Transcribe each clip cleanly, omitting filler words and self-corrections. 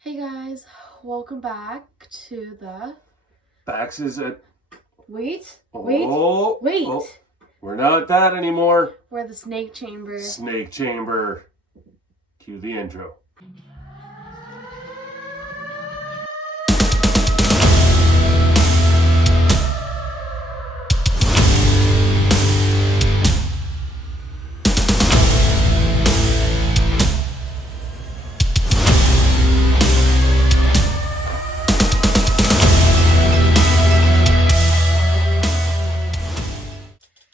Hey guys, welcome back to the... Bax is at... Wait. Oh, we're not at that anymore. We're at the snake chamber. Snake chamber. Cue the intro.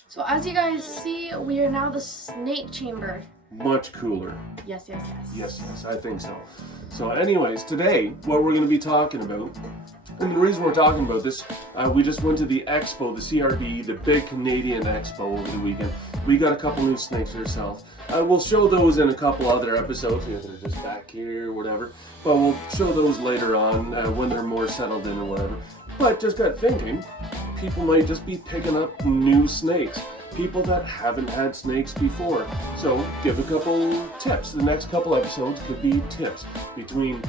So as you guys see, we are now the snake chamber. Much cooler. Yes. Yes, I think so. So anyways, today, what we're going to be talking about, and the reason we're talking about this, we just went to the expo, the CRD, the big Canadian expo over the weekend. We got a couple new snakes ourselves. We'll show those in a couple other episodes. Yeah, they're just back here, whatever. But we'll show those later on when they're more settled in or whatever. But just got thinking, people might just be picking up new snakes. People that haven't had snakes before. So give a couple tips. The next couple episodes could be tips between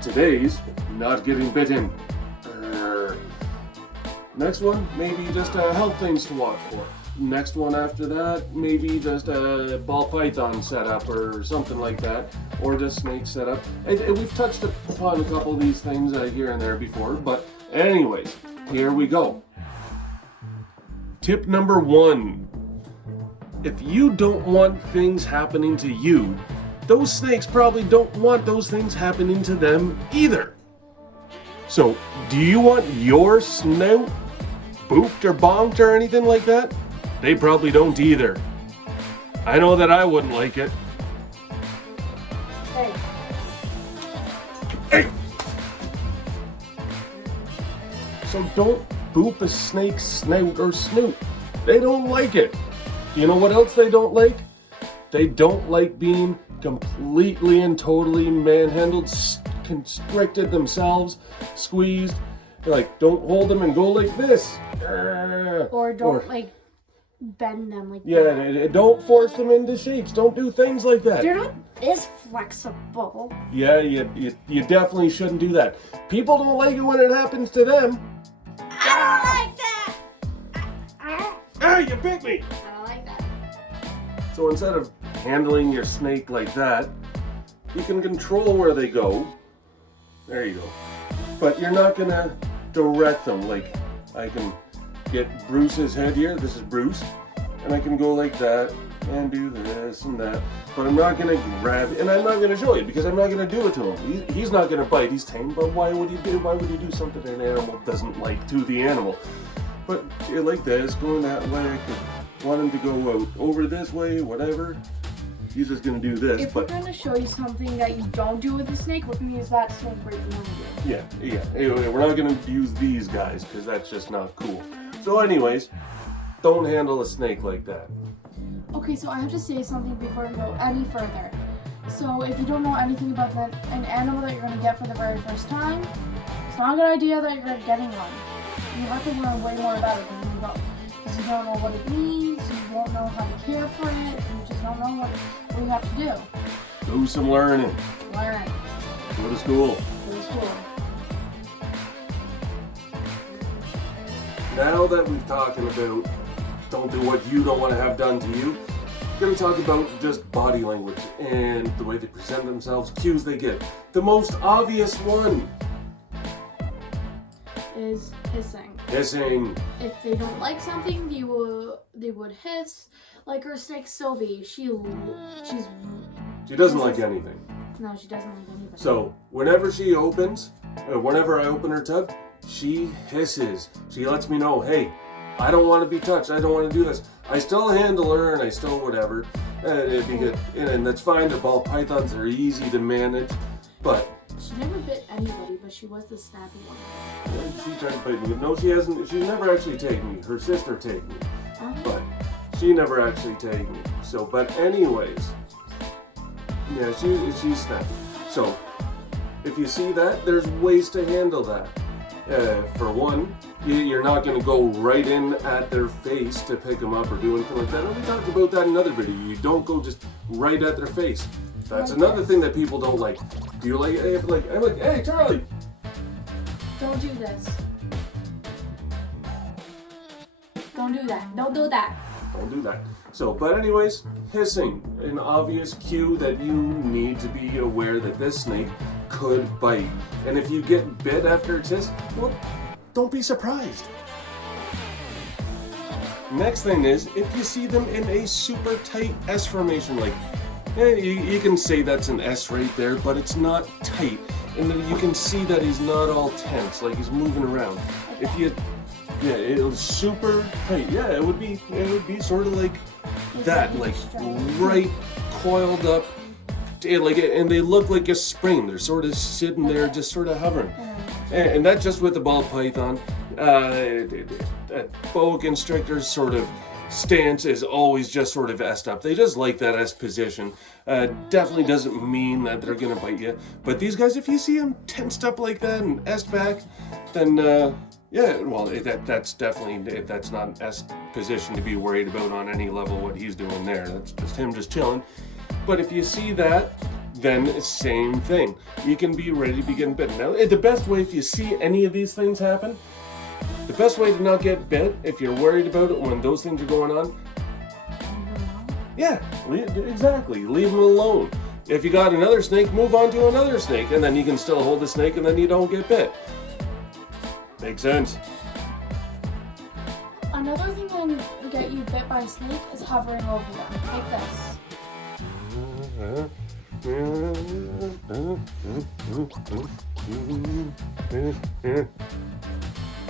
today's not getting bitten. Next one, maybe just health things to watch for. Next one after that, maybe just a ball python setup or something like that, or just snake setup. And we've touched upon a couple of these things here and there before, but anyways, here we go. Tip number 1. If you don't want things happening to you, those snakes probably don't want those things happening to them either. So, do you want your snout booped or bonked or anything like that? They probably don't either. I know that I wouldn't like it. Hey! So don't boop a snake's snout or snoot. They don't like it. You know what else they don't like? They don't like being completely and totally manhandled, constricted themselves, squeezed. Like, don't hold them and go like this. Or don't bend them like that. Yeah, don't force them into shapes. Don't do things like that. They're not as flexible. Yeah, you definitely shouldn't do that. People don't like it when it happens to them. I don't like that! Ah, you bit me! I don't like that. So instead of handling your snake like that, you can control where they go. There you go. But you're not gonna direct them. Like, I can get Bruce's head here. This is Bruce. And I can go like that and do this and that. But I'm not gonna grab it, and I'm not gonna show you because I'm not gonna do it to him. He's not gonna bite. He's tame. But why would he do? Why would he do something an animal doesn't like to the animal? But like this, going that way, I could want him to go out over this way, whatever. He's just gonna do this. If we're gonna show you something that you don't do with the snake, we're gonna use that snake right behind you. Yeah. Anyway, we're not gonna use these guys because that's just not cool. So anyways, don't handle a snake like that. Okay, so I have to say something before we go any further. So if you don't know anything about an animal that you're going to get for the very first time, it's not a good idea that you're getting one. You have to learn way more about it because you don't know what it means, you won't know how to care for it, and you just don't know what you have to do. Do some learning. Learn. Go to school. Go to school. Now that we've talking about don't do what you don't want to have done to you, we're going to talk about just body language and the way they present themselves, cues they give. The most obvious one Is hissing. hissing. If they don't like something, they would hiss. Like our snake Sylvie, she She doesn't like anything. No, she doesn't like anybody. So whenever she opens, whenever I open her tub, she hisses. She lets me know, hey, I don't want to be touched. I don't want to do this. I still handle her and I still whatever. And it'd be good. And that's fine. The ball pythons are easy to manage. But She never bit anybody, but she was the snappy one. she tried to bite me. No, she hasn't. She's never actually taken me. Her sister take me. Uh-huh. But she never actually take me. So, but anyways, yeah, she's snappy. So, if you see that, there's ways to handle that. For one, you're not going to go right in at their face to pick them up or do anything like that. And we talked about that in another video. You don't go just right at their face. That's another thing that people don't like. you're like, hey, I'm like, hey, Charlie. Don't do this. Don't do that. Don't do that. Don't do that. So, but anyways, hissing, an obvious cue that you need to be aware that this snake could bite. And if you get bit after it's hissed, well, don't be surprised. Next thing is, if you see them in a super tight S formation, like, you can say that's an S right there, but it's not tight. And then you can see that he's not all tense, like he's moving around. If you, yeah, it was super tight. Yeah, it would be sort of like that, like right coiled up, and they look like a spring. They're sort of sitting there, just sort of hovering. And that's just with the ball python. Boa constrictor's sort of stance is always just sort of S up. They just like that S position. Definitely doesn't mean that they're gonna bite you. But these guys, if you see them tensed up like that and S back, then yeah, well, that's not an S position to be worried about on any level. What he's doing there, that's just him just chilling. But if you see that, then same thing. You can be ready to be getting bitten. Now, the best way, if you see any of these things happen, the best way to not get bit, if you're worried about it when those things are going on, yeah, exactly, leave them alone. If you got another snake, move on to another snake, and then you can still hold the snake, and then you don't get bit. Makes sense. Another thing that can get you bit by a snake is hovering over them, like this.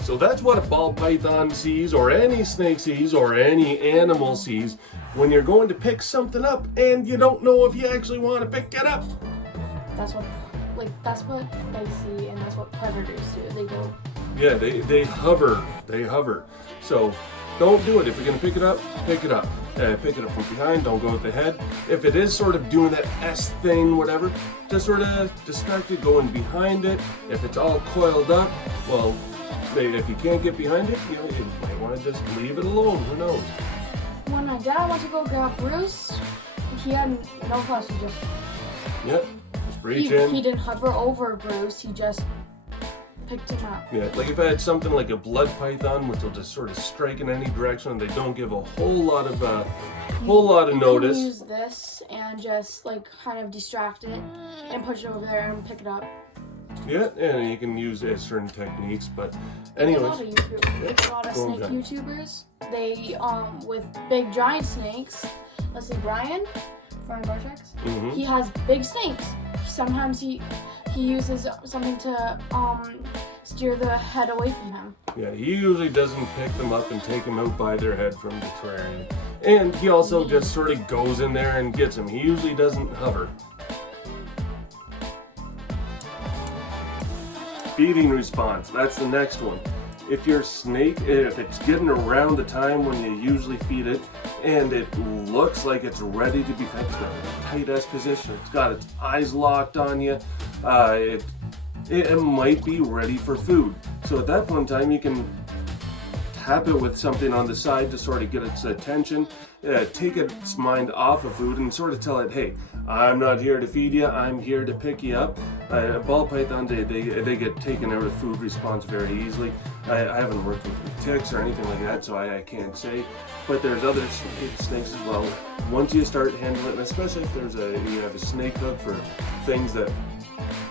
So that's what a ball python sees, or any snake sees, or any animal sees when you're going to pick something up and you don't know if you actually want to pick it up. That's what they see, and that's what predators do. They go. Yeah, they hover. They hover. So don't do it. If you're gonna pick it up, pick it up. Pick it up from behind. Don't go with the head. If it is sort of doing that S thing, whatever, just sort of distract it, going behind it. If it's all coiled up, well, if you can't get behind it, you might want to just leave it alone. Who knows? When my dad went to go grab Bruce, he had no fuss. He just reach in. He didn't hover over Bruce. He just picked him up. Yeah, like if I had something like a blood python, which will just sort of strike in any direction, and they don't give a whole lot of notice. You can use this and just like kind of distract it and push it over there and pick it up. Yeah, and you can use certain techniques, but anyways. There's a lot of snake YouTubers. They with big giant snakes. Let's see, Brian Vortex. Mm-hmm. He has big snakes. Sometimes he uses something to steer the head away from him. Yeah, he usually doesn't pick them up and take them out by their head from the terrarium. And he also just sort of goes in there and gets them. He usually doesn't hover. Feeding response, that's the next one. If your snake, if it's getting around the time when you usually feed it, and it looks like it's ready to be fed, it's got a tight S position, it's got its eyes locked on you, it might be ready for food. So at that point in time, you can tap it with something on the side to sort of get its attention, take its mind off of food, and sort of tell it, hey, I'm not here to feed you, I'm here to pick you up. Ball pythons, they get taken out of food response very easily. I haven't worked with ticks or anything like that, so I can't say. But there's other snakes as well. Once you start handling it, especially if you have a snake hook for things that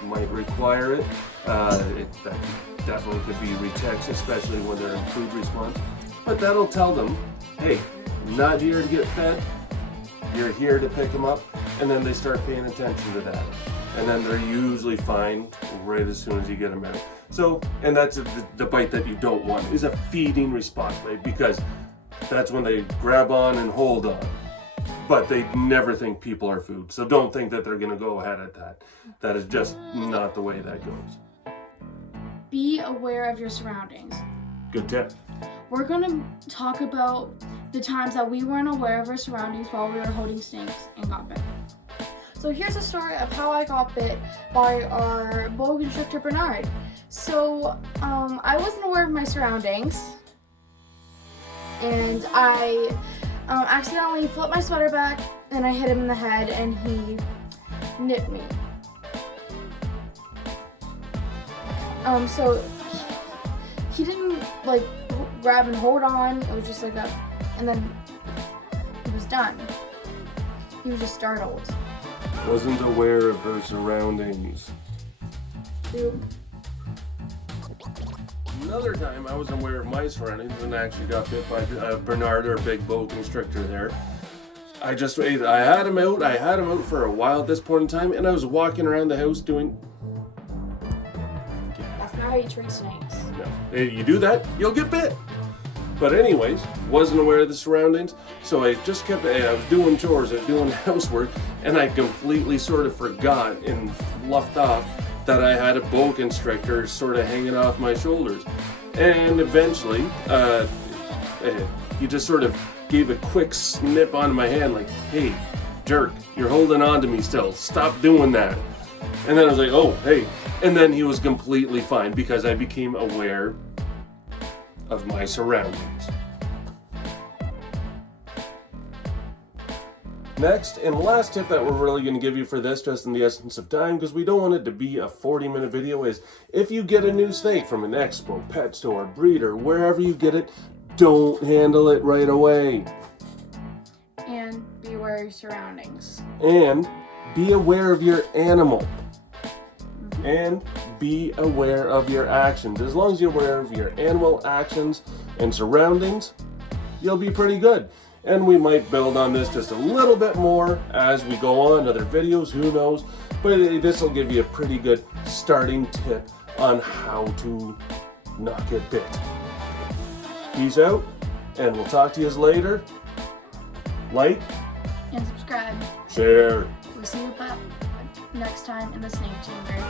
might require it, that definitely could be rechecks, especially when they're in food response. But that'll tell them, hey, I'm not here to get fed, you're here to pick them up, and then they start paying attention to that. And then they're usually fine right as soon as you get them out. So, and that's the bite that you don't want, is a feeding response, right? Because that's when they grab on and hold on. But they never think people are food. So don't think that they're gonna go ahead at that. That is just not the way that goes. Be aware of your surroundings. Good tip. We're gonna talk about the times that we weren't aware of our surroundings while we were holding snakes and got bit. So here's a story of how I got bit by our boa constrictor Bernard. So I wasn't aware of my surroundings, and I accidentally flipped my sweater back and I hit him in the head and he nipped me. So he didn't like grab and hold on. It was just like that, and then he was done. He was just startled. Wasn't aware of her surroundings. True. Another time I was aware of my surroundings and actually got bit by Bernard, our big boa constrictor there. I had him out for a while at this point in time, and I was walking around the house doing... That's not how you treat snakes. No. If you do that, you'll get bit. But anyways, wasn't aware of the surroundings, so I just kept, I was doing chores, I was doing housework, and I completely sort of forgot and fluffed off that I had a boa constrictor sort of hanging off my shoulders. And eventually, he just sort of gave a quick snip on my hand like, hey, jerk, you're holding on to me still, stop doing that. And then I was like, oh, hey. And then he was completely fine because I became aware of my surroundings. Next and last tip that we're really going to give you for this, just in the essence of time, because we don't want it to be a 40-minute video, is if you get a new snake from an expo, pet store, breeder, wherever you get it, don't handle it right away. And be aware of your surroundings. And be aware of your animal. And be aware of your actions. As long as you're aware of your animal actions and surroundings, you'll be pretty good. And we might build on this just a little bit more as we go on, other videos, who knows. But this will give you a pretty good starting tip on how to not get bit. Peace out, and we'll talk to you later. Like and subscribe. Share. We'll see you back next time in the snake chamber.